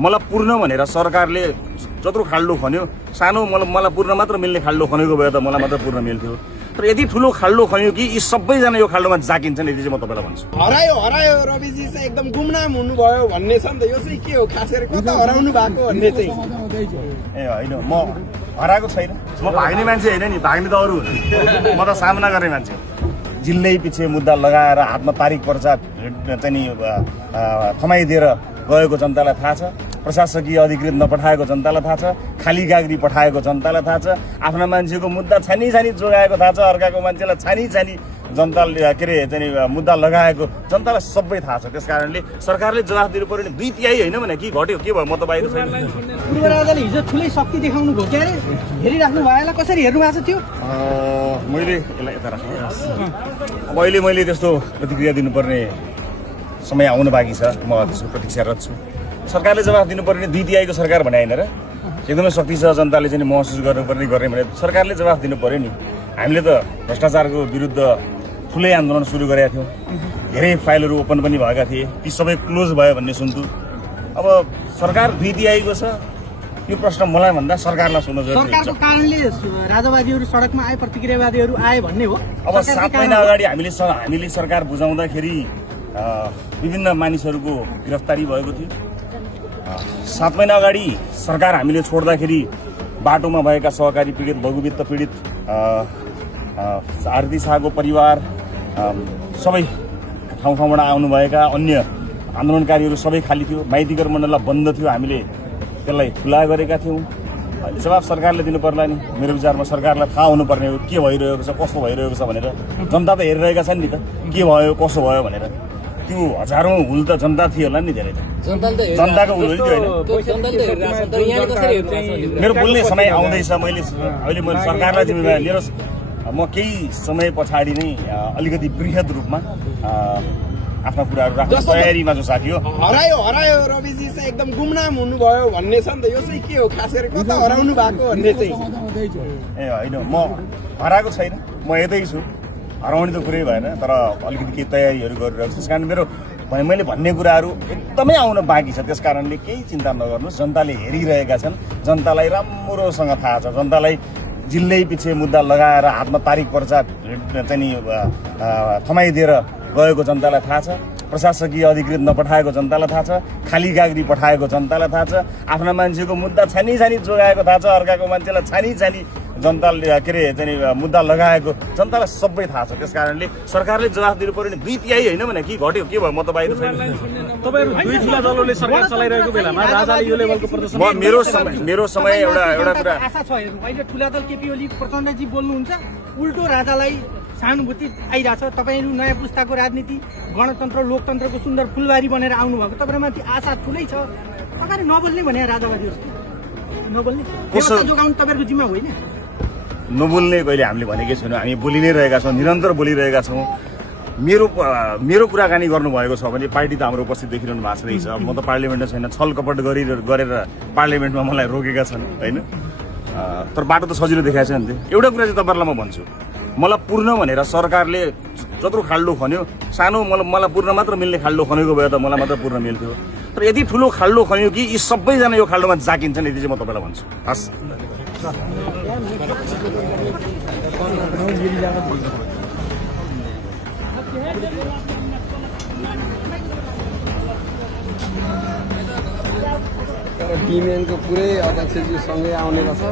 मलाई पूर्ण भनेर सरकारले जत्रो खाल्डो खन्यो, सानो मलाई पूर्ण मात्र मिल्ने खाल्डो खनेको भए त मलाई मात्र पूर्ण मिल्थ्यो। तर यति ठुलो खाल्डो खन्यो कि यी सबैजना यो खाल्डोमा जाकिन्छन्, यति चाहिँ म तपाईँलाई भन्छु। हरायो रविजी चाहिँ एकदम गुमनाम हुनुभयो भन्ने छ नि त, यो चाहिँ के हो खास गरी कता हराउनु भएको भन्ने चाहिँ? ए होइन, म हराएको छैन, म भाग्ने मान्छे होइन नि, भाग्ने त अरू हुन्, म त सामना गर्ने मान्छे। जिल्लै पछि मुद्दा लगाएर हातमा तारिक पर्चा चाहिँ नि थमाइदिएर गएको जनतालाई थाहा छ, प्रशासकीय अधिकृत नपठाएको जनतालाई थाहा छ, खाली गाग्री पठाएको जनतालाई थाहा छ, आफ्ना मान्छेको मुद्दा छानी जोगाएको थाहा छ, अर्काको मान्छेलाई छानी जनताले के अरे चाहिँ मुद्दा लगाएको जनतालाई सबै थाहा छ। त्यस कारणले सरकारले जवाफ दिनु पर्यो नि। 2 तिहाई होइन भने के घट्यो, के भयो, म त बाहिर छैन। पूर्व राजाले हिजो ठुलै शक्ति देखाउनु भयो, के अरे हेरिराख्नु भएला, कसरी हेर्नु भएको छ त्यो? मैले यसलाई यता राख्नु, मैले त्यस्तो प्रतिक्रिया दिनुपर्ने समय आउनु बाँकी छ, म त्यसको प्रतीक्षारत छु। सरकारले जवाफ दिनु पर्ने 2 तिहाईको सरकार भने होइन र, एकदमै शक्ति छ, जनताले चाहिँ महसुस गर्नुपर्ने गर्ने भने सरकारले जवाफ दिनु पर्यो नि। हामीले त भ्रष्टाचारको विरुद्ध ठुलै आन्दोलन सुरु गरेका थियौँ, धेरै फाइलहरू ओपन पनि भएका थिए, ती सबै क्लोज भयो भन्ने सुन्छु। अब सरकार 2 तिहाईको छ, यो प्रश्न मलाई भन्दा सरकारलाई सोध्नु जरुरी छ। सरकारको कारणले राजावादीहरू सडकमा आए, प्रतिक्रियावादीहरू आए भन्ने हो। अब 7 महिना अगाडि हामीले सरकार बुझाउँदाखेरि विभिन्न मानिसहरूको गिरफ्तारी भएको थियो। 7 महिना अगाडि सरकार हामीले छोड्दाखेरि बाटोमा भएका सहकारी पीडित, लघुवित्त पीडित, आरती शाहको परिवार, सबै ठाउँबाट आउनुभएका अन्य आन्दोलनकारीहरू सबै खाली थियो, माइतीघर मण्डललाई बन्द थियो, हामीले त्यसलाई खुला गरेका थियौँ। अहिले जवाफ सरकारले दिनु पर्ला नि। मेरो विचारमा सरकारलाई थाहा हुनुपर्ने हो के भइरहेको छ, कस्तो भइरहेको छ भनेर। जनता त हेरिरहेका छन् नि त, के भयो कसो भयो भनेर। त्यो हजारौं हुल त जनता थियो होला नि, धेरै जनताको हुल थियो होइन। मेरो बोल्ने समय आउँदैछ, अहिले मैले सरकारलाई जिम्मेवारी लिएर म केही समय पछाडि नै अलिकति बृहत रूपमा आफ्ना कुराहरू राख्ने तयारीमा जो साथी हो। हरायो रविजी चाहिँ एकदम गुमनाम हुनुभयो भन्ने छ नि त, यो चाहिँ के हो खास गरी कता हराउनु भएको भन्ने चाहिँ? ए होइन, म हराएको छैन, म यतै छु, हराउने त कुरै भएन, तर अलिकति केही तयारीहरू गरिरहेको छु। त्यस कारण मैले भन्ने कुराहरू एकदमै आउन बाँकी छ। त्यस कारणले केही चिन्ता नगर्नुहोस्, जनताले हेरिरहेका छन्, जनतालाई राम्रोसँग थाहा छ, जनतालाई जिल्लै पछि मुद्दा लगाएर हातमा तारिक पर्चा चाहिँ नि थमाइदिएर गएको जनतालाई थाहा छ, प्रशासकीय अधिकृत नपठाएको जनतालाई थाहा छ, खाली गाग्री पठाएको जनतालाई थाहा छ, आफ्ना मान्छेको मुद्दा छानी जोगाएको थाहा छ, अर्काको मान्छेलाई छानी जनताले के अरे चाहिँ मुद्दा लगाएको जनतालाई सबै थाहा छ। त्यस कारणले सरकारले जवाफ दिनु पर्यो नि। 2 तिहाई होइन भने के घट्यो, के भयो, म त बाहिर छैन। तपाईहरु 2 ठुला दलले सरकार चलाइरहेको बेलामा राजाले यो लेभलको प्रदर्शन, मेरो समय एउटा कुरा आशा छ हेर्नु। अहिले ठुला दल केपी ओली प्रचण्डजी बोल्नुहुन्छ, उल्टो राजालाई सहानुभूति आइरहेछ। तपाईहरु नयाँ पुस्ताको राजनीति, गणतन्त्र लोकतन्त्रको सुन्दर फुलबारी बनेर आउनुभएको, तपाईहरुमाथि आशा ठुलै छ। अगाडि नबोल्ने भने राजावादीहरु नबोल्ने व्यवस्था जोगाउनु तपाईहरुको जिम्मा होइन। नबोल्ने कहिले हामीले भनेकै छैनौँ, हामी बोलि नै रहेका छौँ, निरन्तर बोलिरहेका छौँ। मेरो कुराकानी गर्नुभएको छ भने पार्टी त हाम्रो उपस्थित देखिरहनु भएको रहेछ। म त पार्लियामेन्टमा छैन, छल कपट गरेर पार्लियामेन्टमा मलाई रोकेका छन् होइन। तर बाटो त सजिलो देखाएको छ नि। एउटा कुरा चाहिँ तपाईँहरूलाई म भन्छु, मलाई पूर्ण भनेर सरकारले जत्रो खाल्डो खन्यो, सानो मलाई पूर्ण मात्र मिल्ने खाल्डो खनेको भए त मलाई मात्र पूर्ण मिल्थ्यो। तर यति ठुलो खाल्डो खन्यो कि यी सबैजना यो खाल्डोमा जाकिन्छन्, यति चाहिँ म तपाईँलाई भन्छु। हस्, डिमेनको पुरै अध्यक्षजी सँगै आउने रहेछ।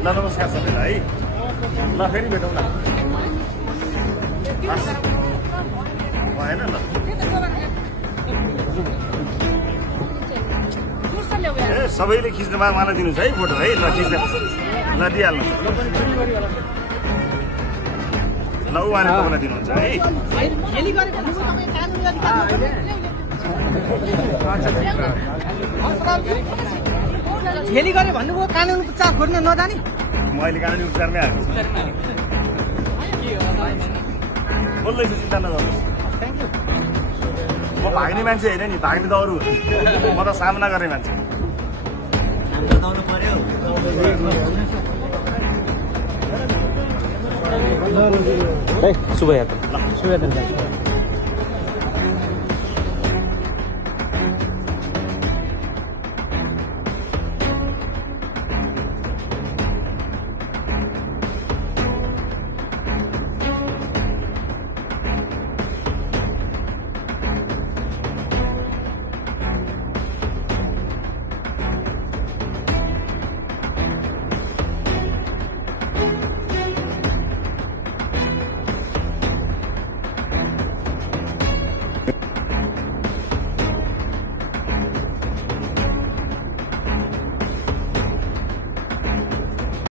नमस्कार सबैलाई है, ल फेरि भेटौँ न। भएन ल, ए सबैले खिच्नु भयो, मलाई दिनुहोस् है फोटो है। ल खिच्नु, ल दिइहाल्नु, ल उहाँले तपाईँलाई दिनुहुन्छ है। फेरि गरे भन्नुभयो कानुन उपचार खोज्न नजाने म अहिले कानुनी उपचारमै आएको छु बोल्दैछु चिन्ता नगर्नुहोस् म भाग्ने मान्छे होइन नि भाग्ने त अरू म त सामना गर्ने मान्छे शुभयात्रा